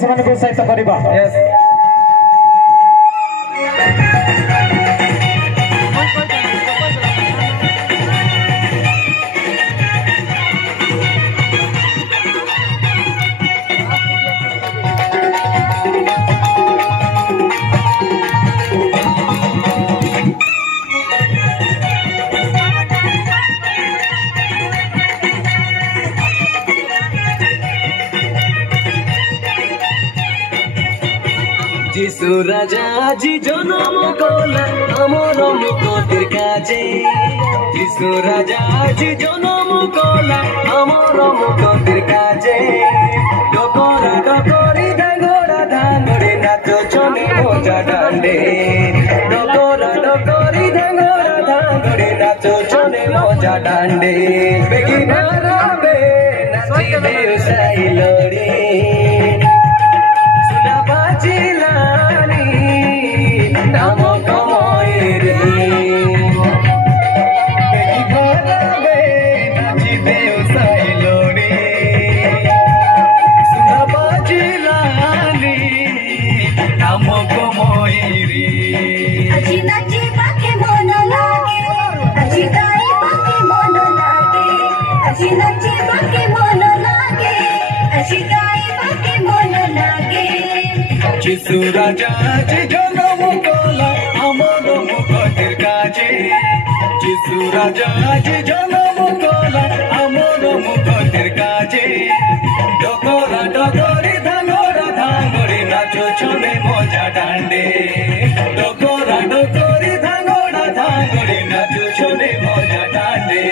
ସେମାନଙ୍କୁ ଉତ୍ସାହିତ କରିବା। যিশু রাজা জি জনম কলা আমার মুখের কাছে যিশু রাজা জি জনম কলা আমার মুখের কাছে ডকরা ডকরি ধাঙ্গড়া ধাঙ্গড়ে নাচ চলে মজা ডান্ডে ডকরা ডকরি ধাঙ্গড়া ধাঙ্গড়ে নাচ চলে মজা ডান্ডে বেগিনা রাবে নাচিবে সাইলড়ে যিশু রাজা জি জনম কলা আমার মুখের কাছে যিশু রাজা জি জনম কলা আমার মুখের কাছে ডকরা ডকরি ধাঙ্গড়া ধাঙ্গড়ি নাচ চলে মজা ডান্ডে ডকরা ডকরি ধাঙ্গড়া ধাঙ্গড়ি নাচ চলে মজা ডান্ডে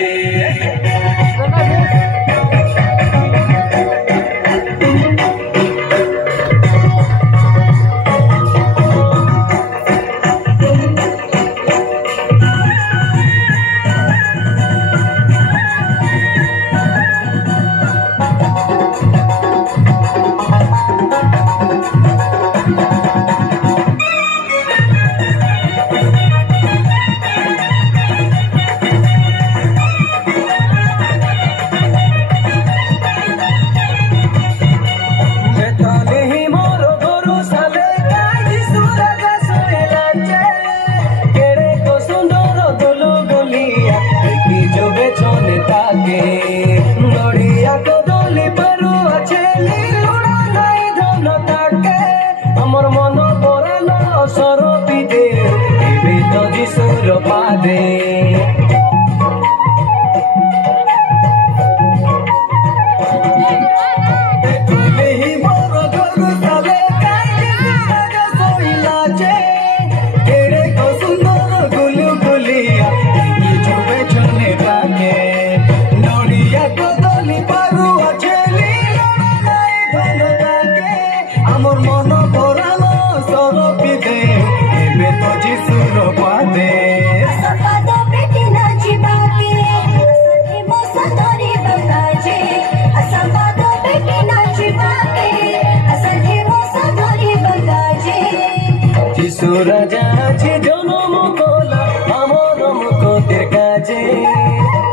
যিশু রাজা জি জনম কলা আমার মুখের কাছে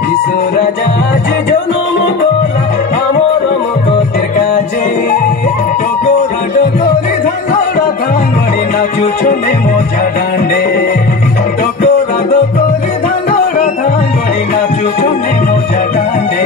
যিশু রাজা জি জনম কলা আমার মুখের কাছে ডকরা ডকরি ধাঙ্গড়া ধাঙ্গড়ি নাচ চলে মজা ডান্ডে ডকরা ডকরি ধাঙ্গড়া ধাঙ্গড়ি নাচ চলে মজা ডান্ডে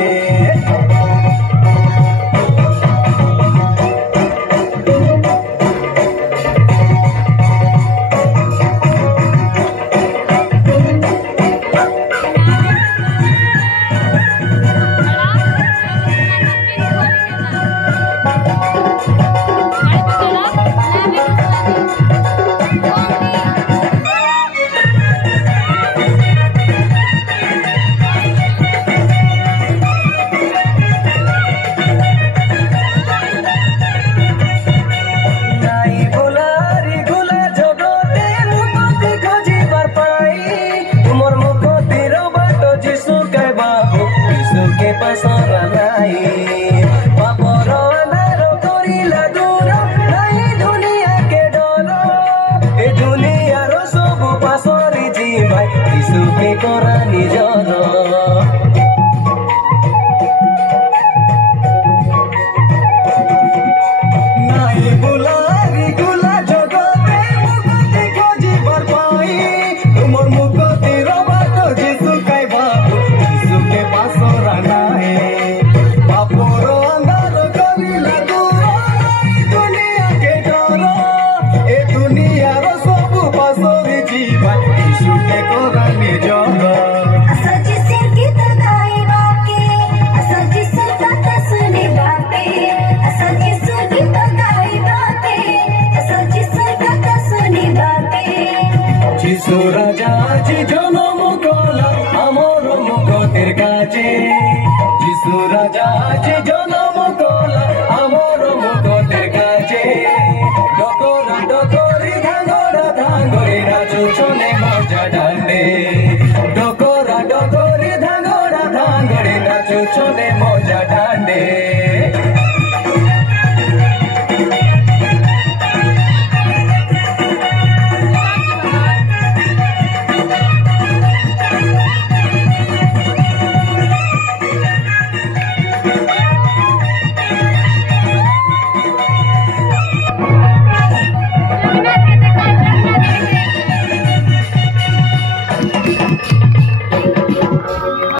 নাই পাপর আন্ধার করিলা দূর নাই দুনিয়াকে ডর এ দুনিয়ার সবু পাশরি জিবাই যিশুকে করা নিজর নাই বুলারি গুলা জগতে মুক্তি খোঁজিবার পাই তোমার মুক্তির বাট যিশু কাই বাবু যিশুকে পাশরা নাই পাপর আন্ধার করিলা দূর নাই দুনিয়াকে ডর এ দুনিয়ার সবু পাশরি জিবাই যিশুকে করা নিজর যিশু রাজা যে জনম কলা আমার মুখতের কাছে যিশু রাজা যে জনম কলা আমার মুখতের কাছে ডকরা ডকরি ধাঙ্গড়া ধাঙ্গড়ি রাজু চলে মজা ডান্ডে ডকরা ডকরি ধাঙ্গড়া ধাঙ্গড়ি রাজু চলে মজা ডান্ডে